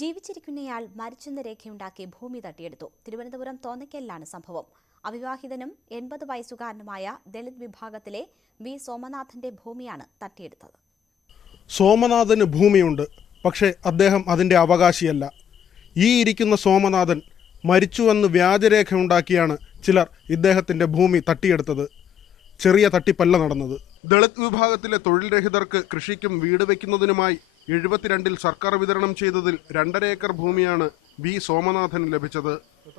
ജീവിച്ചിരിക്കുന്നയാൾ മരിച്ചെന്ന രേഖയുണ്ടാക്കി ഭൂമി തട്ടിയെടുത്തു. തിരുവനന്തപുരം തോന്നയ്ക്കലിലാണ് സംഭവം. അവിവാഹിതനും 80 വയസ്സുകാരനുമായ ദളിത് വിഭാഗത്തിലെ വി സോമനാഥന്റെ ഭൂമിയാണ് തട്ടിയെടുത്തത്. സോമനാഥന് ഭൂമിയുണ്ട്, പക്ഷേ അദ്ദേഹം അതിന്റെ അവകാശിയല്ല. ഈ ഇരിക്കുന്ന സോമനാഥൻ മരിച്ചുവെന്ന് വ്യാജരേഖയുണ്ടാക്കിയാണ് ചിലർ ഇദ്ദേഹത്തിന്റെ ഭൂമി തട്ടിയെടുത്തത്. ചെറിയ തട്ടിപ്പല്ല നടന്നത്. ദളിത് വിഭാഗത്തിലെ തൊഴിൽ രഹിതർക്ക് കൃഷിക്കും വീട് വയ്ക്കുന്നതിനുമായി 72-ൽ സർക്കാർ വിതരണം ചെയ്തതിൽ 2.5 ഏക്കർ ഭൂമിയാണ് വി സോമനാഥന് ലഭിച്ചത്.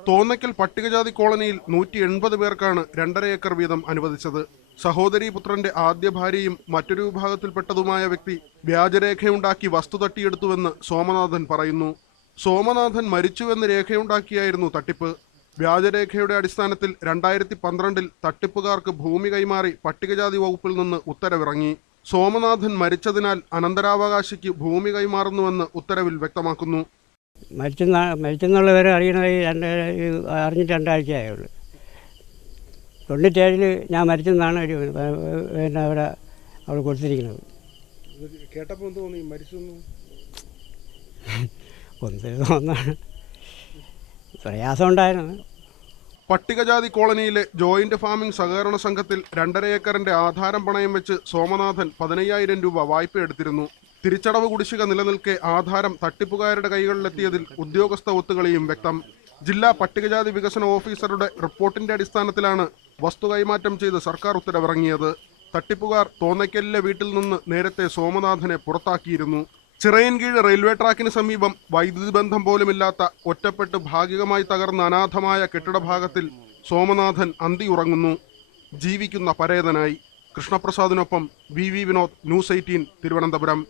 തോന്നയ്ക്കൽ പട്ടികജാതി കോളനിയിൽ 180 പേർക്കാണ് 2.5 ഏക്കർ വീതം അനുവദിച്ചത്. സഹോദരീ പുത്രന്റെ ആദ്യ ഭാര്യയും മറ്റൊരു വിഭാഗത്തിൽപ്പെട്ടതുമായ വ്യക്തി വ്യാജരേഖയുണ്ടാക്കി വസ്തു തട്ടിയെടുത്തുവെന്ന് സോമനാഥൻ പറയുന്നു. സോമനാഥൻ മരിച്ചുവെന്ന് രേഖയുണ്ടാക്കിയായിരുന്നു തട്ടിപ്പ്. വ്യാജരേഖയുടെ അടിസ്ഥാനത്തിൽ 2012-ൽ തട്ടിപ്പുകാർക്ക് ഭൂമി കൈമാറി പട്ടികജാതി വകുപ്പിൽ നിന്ന് ഉത്തരവിറങ്ങി. സോമനാഥൻ മരിച്ചതിനാൽ അനന്തരാവകാശിക്ക് ഭൂമി കൈമാറുന്നുവെന്ന് ഉത്തരവിൽ വ്യക്തമാക്കുന്നു. മരിച്ചെന്നുള്ളവരെ അറിഞ്ഞിട്ട് 2 ആഴ്ചയായുള്ളൂ. 97-ൽ ഞാൻ മരിച്ചെന്നാണ് അവിടെ കൊടുത്തിരിക്കുന്നത്. കേട്ടപ്പോൾ തോന്നി മരിച്ചു ഒന്നാണ് പ്രയാസമുണ്ടായിരുന്നു. പട്ടികജാതി കോളനിയിലെ ജോയിന്റ് ഫാമിംഗ് സഹകരണ സംഘത്തിൽ 2.5 ഏക്കറിന്റെ ആധാരം പണയം വെച്ച് സോമനാഥൻ 15,000 രൂപ വായ്പയെടുത്തിരുന്നു. തിരിച്ചടവ് കുടിശ്ശിക നിലനിൽക്കെ ആധാരം തട്ടിപ്പുകാരുടെ കൈകളിലെത്തിയതിൽ ഉദ്യോഗസ്ഥ ഒത്തുകളിയും വ്യക്തം. ജില്ലാ പട്ടികജാതി വികസന ഓഫീസറുടെ റിപ്പോർട്ടിന്റെ അടിസ്ഥാനത്തിലാണ് വസ്തു കൈമാറ്റം ചെയ്ത് സർക്കാർ ഉത്തരവിറങ്ങിയത്. തട്ടിപ്പുകാർ തോന്നയ്ക്കലിലെ വീട്ടിൽ നിന്ന് നേരത്തെ സോമനാഥനെ പുറത്താക്കിയിരുന്നു. ചിറയൻകീഴ് റെയിൽവേ ട്രാക്കിന് സമീപം വൈദ്യുതി ബന്ധം പോലുമില്ലാത്ത ഒറ്റപ്പെട്ട് ഭാഗികമായി തകർന്ന അനാഥമായ കെട്ടിടഭാഗത്തിൽ സോമനാഥൻ അന്തിയുറങ്ങുന്നു. ജീവിക്കുന്ന പരേതനായി. കൃഷ്ണപ്രസാദിനൊപ്പം വി വിനോദ്, ന്യൂസ് 18 തിരുവനന്തപുരം.